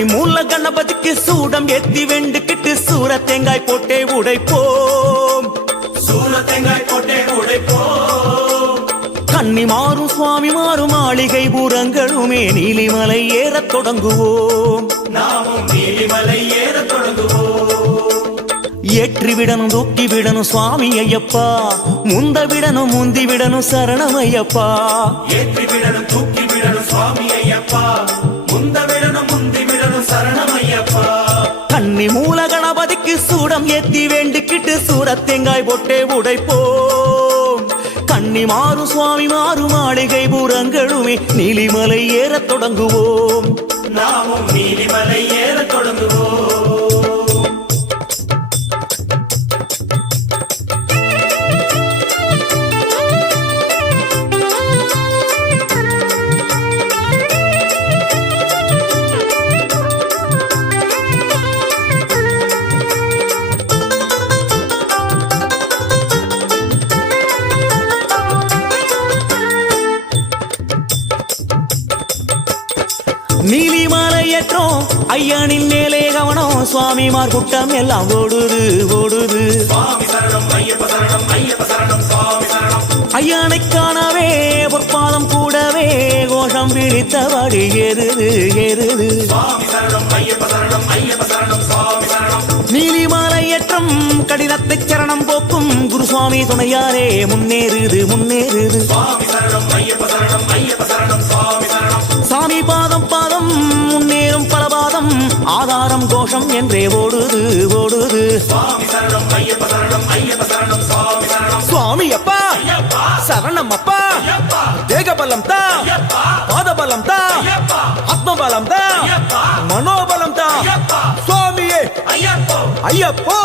கன்னி மூல கணபதிக்கு சூடம் எத்தி வெண்டுக்கிட்டு சூர தேங்காய் போட்டே உடைப்போம். சூர தேங்காய் போட்டே உடைப்போம். கன்னி மாறும் சுவாமி மாறும் மாளிகை புறங்களுமே நீலிமலை ஏறத் தொடங்குவோம். நாமும் நீலிமலை ஏறத் தொடங்குவோம். ஏற்றி விடணும் தூக்கி விடணும் சுவாமி ஐயப்பா. முந்த விடணும் முந்தி விடணும் சரணம் ஐயப்பா. ஏற்றி விடணும் சூடம் ஏத்தி வேண்டிக்கிட்டு சூரத்தெங்காய் பொட்டே உடைப்போம். கண்ணி மாறும் சுவாமி மாறும் மாளிகை புறங்களுமே நீலிமலை ஏறத் தொடங்குவோம். நாமும் நீலிமலை ஏறத் தொடங்குவோம். நீலிமலை ஐயனின் மேலே கவனம். சுவாமிமார் கூட்டம் எல்லாம் ஓடுது ஓடுது. ஐயனை காணவே பொற்பாதம் கூடவே கோஷம் பிடித்தபடி ஏறுது ஏறுது. சுவாமி ஏற்றம் கடினத்தை சரணம் போக்கும். குருசுவாமி துணையாரே முன்னேறுது முன்னேறுது. பாதம் பாதம் முன்னேறும் பலபாதம் ஆதாரம் கோஷம் என்றே ஓடுது ஓடுது. சுவாமி அப்பா சரணம் அப்பா. ஐயப்போ!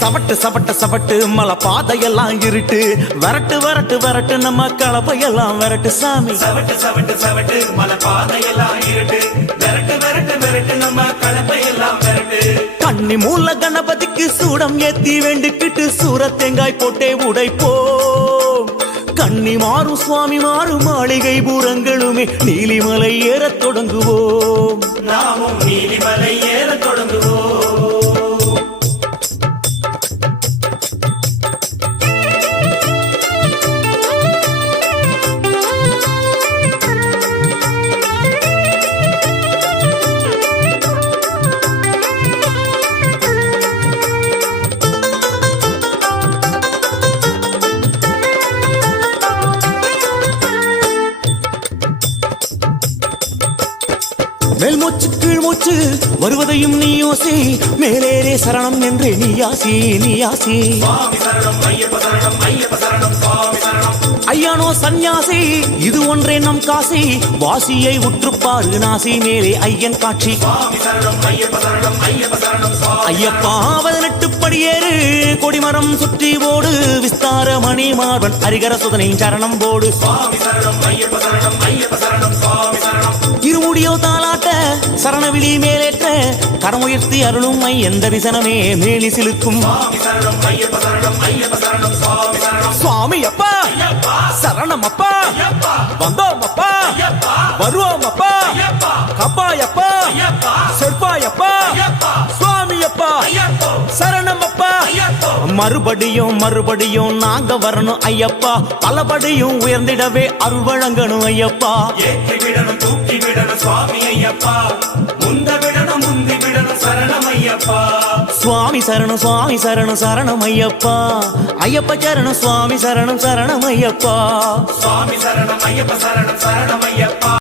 சவட்டு சவட்டு சவட்டு மலை பாதையெல்லாம் இருட்டு. வரட்டு வரட்டு வரட்டு நம்ம கலப்பையெல்லாம் வரட்டு சாமி. சவட்டு சவட்டு சவட்டு மலை பாதையெல்லாம் இருட்டு. விரட்டு விரட்டு விரட்டு நம்ம கலப்பை எல்லாம் விரட்டு. கன்னி மூல கணபதிக்கு சூடம் ஏத்தி வேண்டிக்கிட்டு சூர தேங்காய் போட்டே உடைப்போம். கன்னி மாறும் சுவாமி மாறும் மாளிகை பூரங்களுமே நீலிமலை ஏறத் தொடங்குவோம். நாமும் நீலிமலை மூச்சு கீழ் மூச்சு. வருவதையும் நீ யோசி. மேலேரே சரணம் என்றே நீ யாசி நீ யாசி. ஐயானோ சந்நியாசி இது ஒன்றே நம் காசி. வாசியை உற்றுப்பாரு நாசி மேலே ஐயன் காட்சி. ஐயப்பா பதினெட்டு படியேறு கொடிமரம் சுற்றி ஓடு. விஸ்தார மணி மார்பன் அரிகர சுதனை சரணம் போடு. இருமுடியோ தாளாட்ட சரணவிழி மேலேற்ற கரமுயர்த்தி அருளும் மை எந்த விசனமே மேலி சிலுக்கும். சுவாமி அப்பா சரணம் அப்பா வந்தோம் அப்பா வருவோம் அப்பா ஐயப்பா கப்பாயப்பா ஐயப்பா செற்பாயப்பா சுவாமி அப்பா சரணம் அப்பா மறுபடியும் மறுபடியும் நாங்க வரணும் ஐயப்பா. பலபடியும் உயர்ந்திடவே அருள் வழங்கணும் ஐயப்பா. தூக்கி விடணும் சுவாமி ஐயப்பா. முந்த விடணும் முந்தி விடணும் சரணம் ஐயப்பா. சுவாமி சரணம் சுவாமி சரணம் சரணம் ஐயப்பா. ஐயப்ப சரணம் சுவாமி சரணம் சரணம் ஐயப்பா. சுவாமி சரணம் ஐயப்ப சரணம் சரணம் ஐயப்பா.